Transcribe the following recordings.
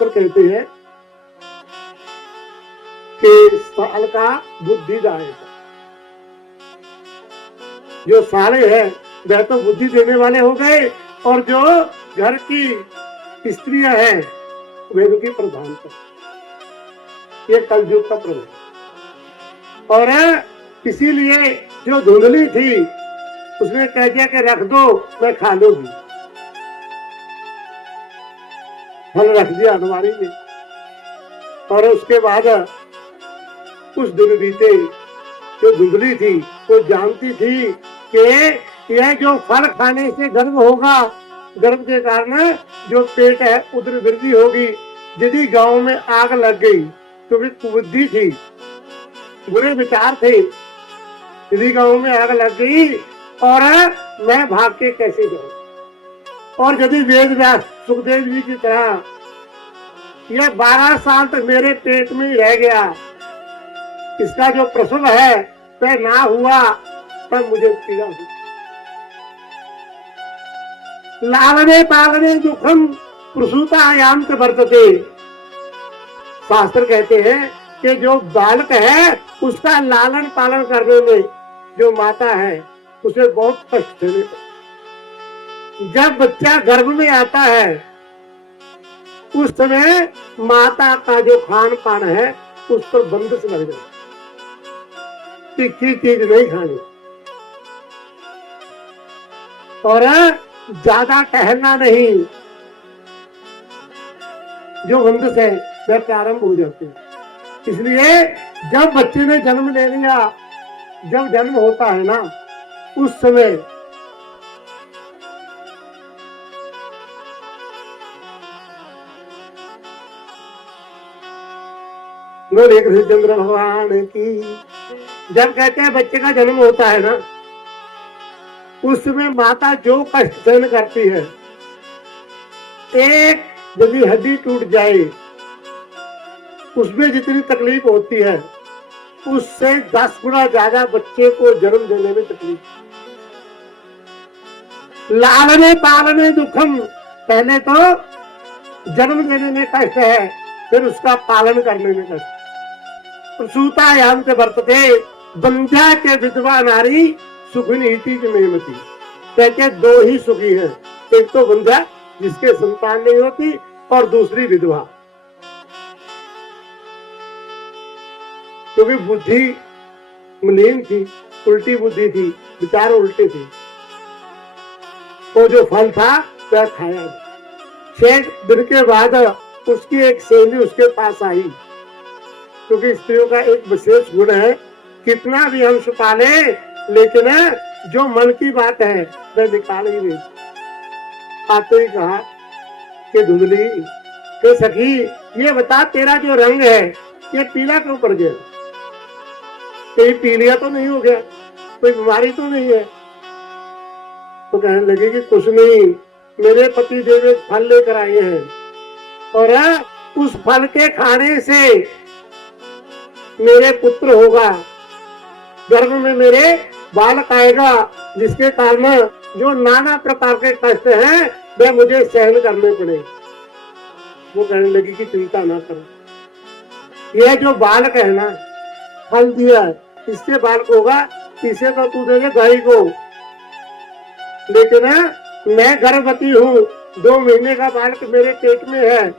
शास्त्र कहते हैं कि साल का बुद्धिदायक, जो साले हैं वह तो बुद्धि देने वाले हो गए, और जो घर की स्त्रियां हैं वे उनकी प्रधानता। ये कलयुग का प्रभाव। और इसीलिए जो धुंधली थी उसने कह दिया कि रख दो, मैं खा लूंगी। फल रख दिया अलमारी में, और उसके बाद कुछ दिन बीते। जो धुंधली थी वो जानती थी कि यह जो फल खाने से गर्भ होगा, गर्भ के कारण जो पेट है उधर वृद्धि होगी। यदि गांव में आग लग गई तो भी कुबुद्धि थी, बुरे विचार थे। यदि गांव में आग लग गई और मैं भाग के कैसे जाऊं, और यदि वेद व्यास सुखदेव जी की तरह यह 12 साल तक मेरे पेट में ही रह गया, इसका जो प्रसव है वह ना हुआ, तब मुझे पीड़ा हुई। लालने पालने दुखम प्रसूतायाम च वर्तते। शास्त्र कहते हैं कि जो बालक है उसका लालन पालन करने में जो माता है उसे बहुत कष्ट है। जब बच्चा गर्भ में आता है उस समय माता का जो खान पान है उस पर बंदिश लग जाए, तीखी चीज नहीं खानी, और ज्यादा टहलना नहीं। जो बंदिश है वह प्रारंभ हो जाते हैं। इसलिए जब बच्चे ने जन्म ले लिया, जब जन्म होता है ना उस समय बोले कृष्णचंद्र भगवान की। जब कहते हैं बच्चे का जन्म होता है ना उस समय माता जो कष्ट सहन करती है, एक यदि हड्डी टूट जाए उसमें जितनी तकलीफ होती है उससे 10 गुना ज्यादा बच्चे को जन्म देने में तकलीफ। लालने पालने दुखम, पहले तो जन्म देने में कष्ट है, फिर उसका पालन करने में कष्ट। प्रसूतायाम च वर्तते, बंध्या के विधवा नारी सुखिनीति च मेमति। कहते 2 ही सुखी हैं, एक तो बंध्या जिसके संतान नहीं होती, और दूसरी विधवा। क्योंकि बुद्धि मलिन थी, उल्टी बुद्धि थी, विचार उल्टे थे। वो जो फल था वह खाया। 6 दिन के बाद उसकी एक सहेली उसके पास आई, क्योंकि स्त्रियों का एक विशेष गुण है, कितना भी हम छुपा ले लेकिन जो मन की बात है वह निकाल ही नहीं। आते ही कहा कि धुंधली के सखी ये बता, तेरा जो रंग है ये पीला क्यों पड़ गया? कहीं पीलिया तो नहीं हो गया, कोई बीमारी तो नहीं है? तो कहने लगे कि कुछ नहीं, मेरे पति देव एक फल लेकर आए हैं, और उस फल के खाने से मेरे पुत्र होगा, गर्भ में मेरे बालक आएगा, जिसके कारण जो नाना प्रकार के कष्ट हैं वे मुझे सहन करने पड़े। वो कहने लगी कि चिंता ना करो, यह जो बालक है ना, फल दिया इससे बालक होगा, इसे तो तू दे दे गाय को, लेकिन मैं गर्भवती हूँ, 2 महीने का बालक मेरे पेट में है,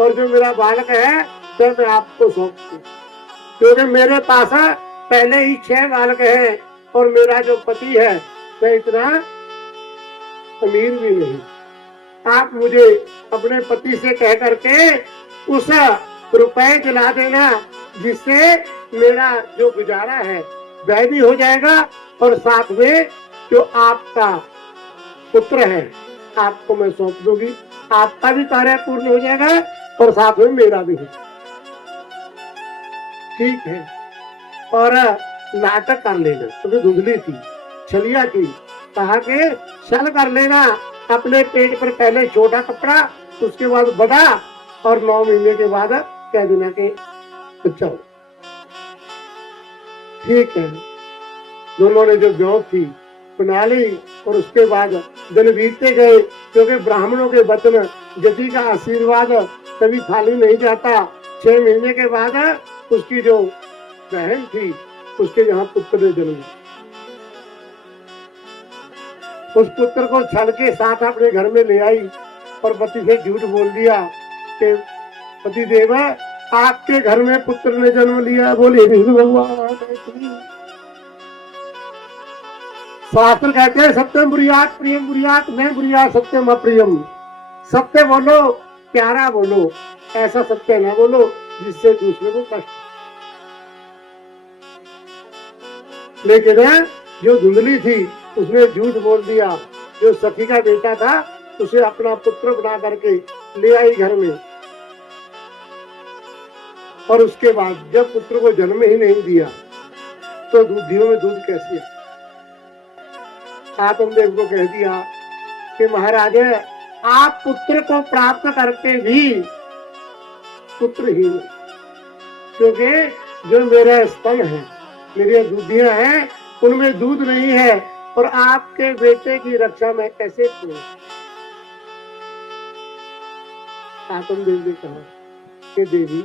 और जो मेरा बालक है तो मैं आपको सौंपती, क्योंकि मेरे पास पहले ही 6 बालक हैं, और मेरा जो पति है वह इतना अमीर भी नहीं। आप मुझे अपने पति से कह करके उस रुपए दिला देना, जिससे मेरा जो गुजारा है वह भी हो जाएगा, और साथ में जो आपका पुत्र है आपको मैं सौंप दूंगी, आपका भी कार्य पूर्ण हो जाएगा और साथ में मेरा भी हो। ठीक है, और नाटक कर लेना, क्योंकि धुंधली थी, छलिया थी, कहा कि छल कर लेना, अपने पेट पर पहले छोटा कपड़ा, उसके बाद बड़ा, और 9 महीने के बाद कह देना कि बच्चा हो। ठीक है, दोनों ने जो ब्यों थी बना ली, और उसके बाद दिन बीतते गए, क्योंकि ब्राह्मणों के वचन, जति का आशीर्वाद कभी खाली नहीं जाता। 6 महीने के बाद उसकी जो बहन थी उसके यहाँ पुत्र ने जन्म लिया। उस पुत्र को छल के साथ अपने घर में ले आई और पति से झूठ बोल दिया कि पति देव आपके घर में पुत्र ने जन्म लिया। बोले भगवान, शास्त्र कहते हैं सत्यम बुरियात प्रियम बुरियात, मैं बुरियात सत्यम अप्रियम। सत्य बोलो, प्यारा बोलो, ऐसा सत्य ना बोलो जिससे दूसरे को कष्ट। लेकिन जो धुंधली थी उसने झूठ बोल दिया। जो सखी का बेटा था उसे अपना पुत्र बना करके ले आई घर में, और उसके बाद जब पुत्र को जन्म ही नहीं दिया तो दूधियों में दूध कैसे है। आत्मदेव को कह दिया कि महाराज आप पुत्र को प्राप्त करके भी पुत्रहीन, क्योंकि जो मेरा स्तन है, मेरी दूधियां हैं, उनमें दूध नहीं है, और आपके बेटे की रक्षा मैं कैसे करूं। आत्मदेव ने कहा कि देवी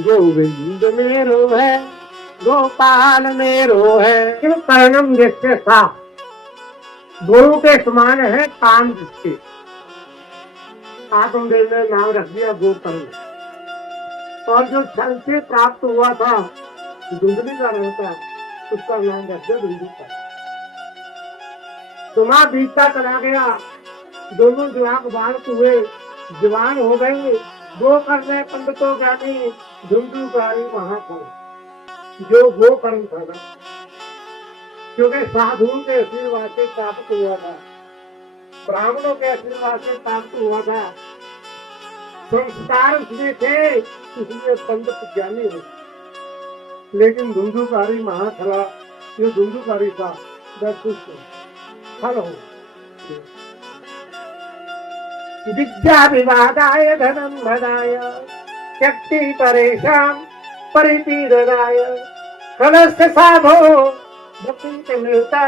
गोविंद मेरो है, गोपाल मेरो है, कर्णम जिसके साथ गोरु के समान है कान जिसके। आत्मदेव ने नाम रख दिया गोकर्ण। और जो छल से प्राप्त हुआ था धुंधली का रहता, उसका नाम रख दिया धुंधुका। सुना बीतता चला गया, दोनों जवान बालक हुए, जवान हो गए। गोकर्ण पंडितों ज्ञानी धुंधुकारी महाफल। जो गोकर्ण था ना, क्योंकि साधुओं के आशीर्वाद से प्राप्त हुआ था, ब्राह्मणों के आशीर्वाद से प्राप्त हुआ था, संस्कार उसमें थे, इसलिए पंडित ज्ञानी हो। लेकिन धुंधुकारी महाफला, जो धुंधुकारी था वह दुष्ट फल हो। विद्या विवादाय धनम भदाय शक्ति परेशान परिपीडनाय कलश साधो भक्ति मिलता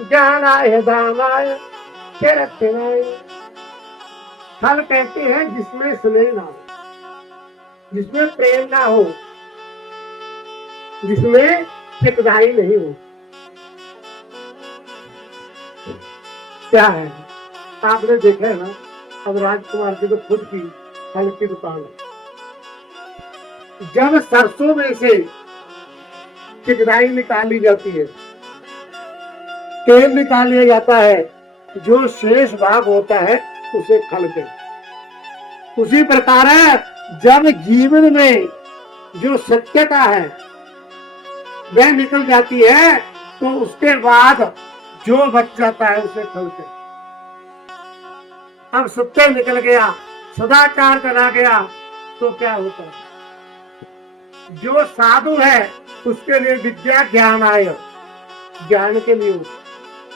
ज्ञानाय दानाय चरक्षणाय। फल कहते हैं जिसमें स्नेह ना हो, जिसमें प्रेम ना हो, जिसमें हितदायी नहीं हो। क्या है, आपने देखा है ना, अब राजकुमार की तो खुद की फल की दुकान है। जब सरसों में से चिकनाई निकाली जाती है, तेल निकाल लिया जाता है, जो शेष भाग होता है उसे खल के। उसी प्रकार है, जब जीवन में जो सत्यता है वह निकल जाती है तो उसके बाद जो बच जाता है उसे खल के। अब सत्य निकल गया, सदाचार चला गया तो क्या होता है। जो साधु है उसके लिए विद्या ज्ञान आय, ज्ञान के लिए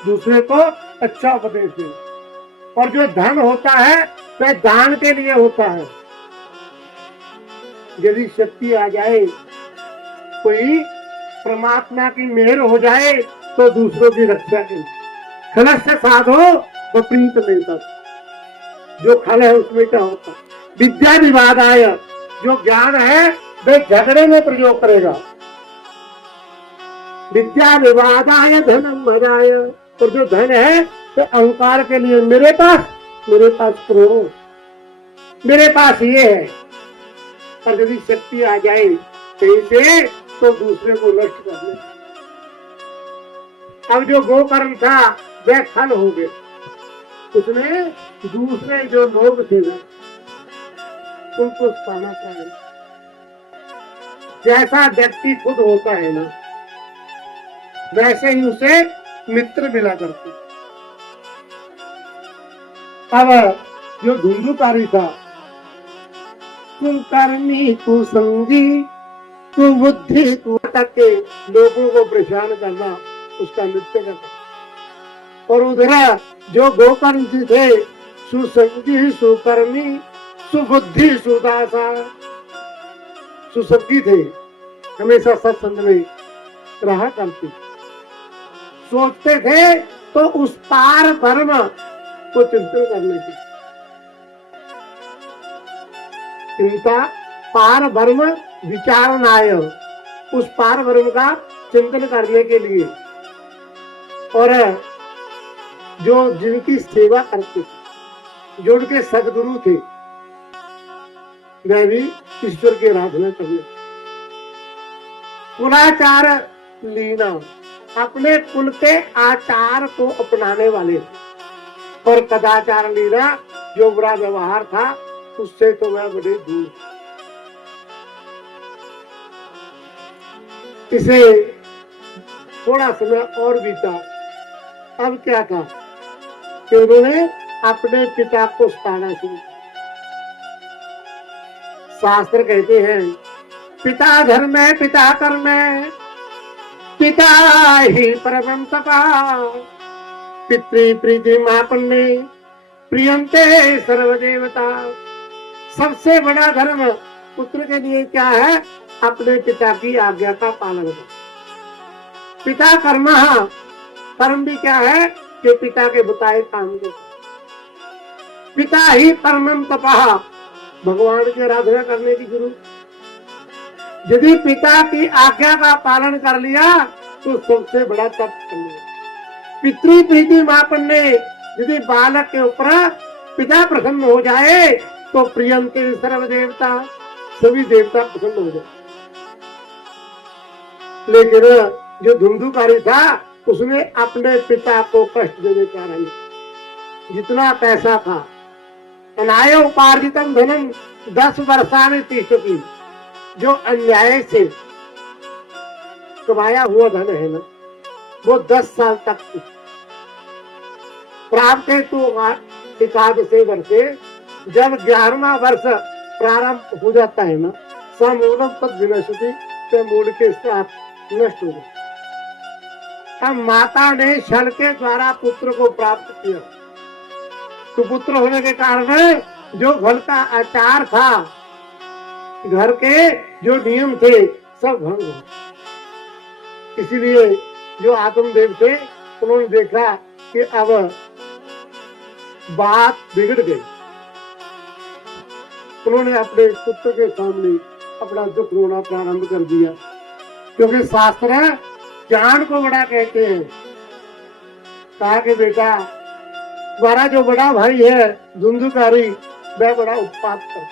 दूसरे को अच्छा उपदेश दे। और जो धन होता है वह दान के लिए होता है। यदि शक्ति आ जाए, कोई परमात्मा की मेहर हो जाए तो दूसरों की रक्षा के लिए। खलस से साधो विपरीत मिलता, जो खल है उसमें क्या होता। विद्या विवाद आय, जो ज्ञान है वह झगड़े में प्रयोग करेगा। विद्या विवादाय धनम भजाय, और जो धन है तो अहंकार के लिए, मेरे पास करोड़ों, मेरे पास ये है। पर यदि शक्ति आ जाए कहीं से तो दूसरे को नष्ट कर ले। अब जो गोकर्ण था वह खल हो गया, उसने दूसरे जो लोग थे ना उनको पाना चाहिए। जैसा व्यक्ति खुद होता है ना, वैसे ही उसे मित्र मिला करते। अब जो धुंधुकारी था, कुकर्मी कुसंगी कुबुद्धि तक के लोगों को परेशान करना उसका नृत्य करता। और उधर जो गोकर्ण जी थे, सुसंगी सुकर्मी सुबुद्धि सुदासा, सुसंगी थे, हमेशा सत्संग में रहा करते, सोचते थे तो उस पार धर्म को चिंतन करने की। चिंता पार ब्रह्म विचारनाय, उस पार ब्रह्म का चिंतन करने के लिए। और जो जिनकी सेवा करते थे, जो उनके सदगुरु थे, वे भी ईश्वर की आराधना करने। कुलाचार लीना, अपने कुल के आचार को अपनाने वाले। और कदाचार लीना, जो बुरा व्यवहार था उससे तो वह बड़े दूर। इसे थोड़ा समय और बीता। अब क्या था कि उन्होंने अपने पिता को सताना शुरू किया। शास्त्र कहते हैं, पिता धर्म है पिता कर्म है, पिता ही परम तपा, पितृ प्रीति मापन्ने प्रियंते सर्वदेवता। सबसे बड़ा धर्म पुत्र के लिए क्या है? अपने पिता की आज्ञा का पालन करना। पिता कर्म, कर्म भी क्या है कि पिता के बताए काम को। पिता ही परमम तपः, भगवान की आराधना करने की गुरु। यदि पिता की आज्ञा का पालन कर लिया तो सबसे बड़ा तप कर लिया। पितृ प्रीति मापन्ने, यदि बालक के ऊपर पिता प्रसन्न हो जाए तो प्रियंते सर्व देवता, सभी देवता प्रसन्न हो जाए। लेकिन जो धुंधुकारी था उसने अपने पिता को कष्ट देने का कारण, जितना पैसा था, अनाय उपार्जितम धनम 10 वर्षानि तिष्ठति, जो अन्याय से कमाया हुआ धन है ना, वो 10 साल तक प्राप्त है। तो एकादशे वर्षे, जब 11वां वर्ष प्रारंभ हो जाता है ना, समूलम तद विनश्यति, तो मूल के साथ नष्ट हो जाता। तब माता ने छल के द्वारा पुत्र को प्राप्त किया। तो पुत्र होने के कारण जो घर का आचार था, घर के जो नियम थे, सब भंग हो। इसीलिए जो आत्मदेव थे उन्होंने देखा कि अब बात बिगड़ गई। उन्होंने अपने पुत्र के सामने अपना दुख रोना प्रारंभ कर दिया, क्योंकि शास्त्र ज्ञान को बड़ा कहते हैं। कहा कि बेटा, तुम्हारा जो बड़ा भाई है धुंधुकारी, वह बड़ा उत्पात कर।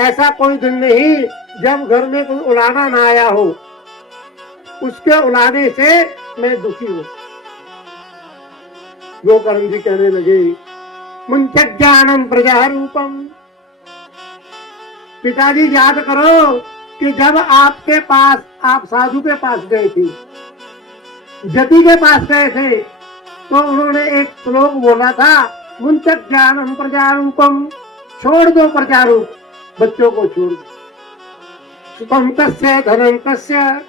ऐसा कोई दिन नहीं जब घर में कोई उलाना ना आया हो, उसके उलाने से मैं दुखी हूं। गोकर्ण जी कहने लगे, मुंचक ज्ञानम प्रजा रूपम। पिताजी याद करो कि जब आपके पास, आप साधु के पास गए थे, जति के पास गए थे, तो उन्होंने एक श्लोक बोला था, मुंचक ज्ञानम प्रजा रूपम, छोड़ दो प्रजा रूप, बच्चों को छोड़ दो। सुतम कस्य धनम कस्य,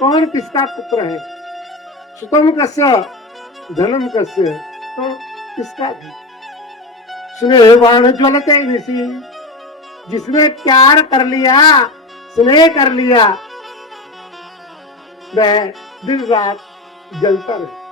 कौन किसका पुत्र है? सुतम कस्य धनम कस्य, तो किसका धन? स्नेहवान ज्वलते निशि, जिसने प्यार कर लिया, स्नेह कर लिया, वह दिन रात जलता रहे।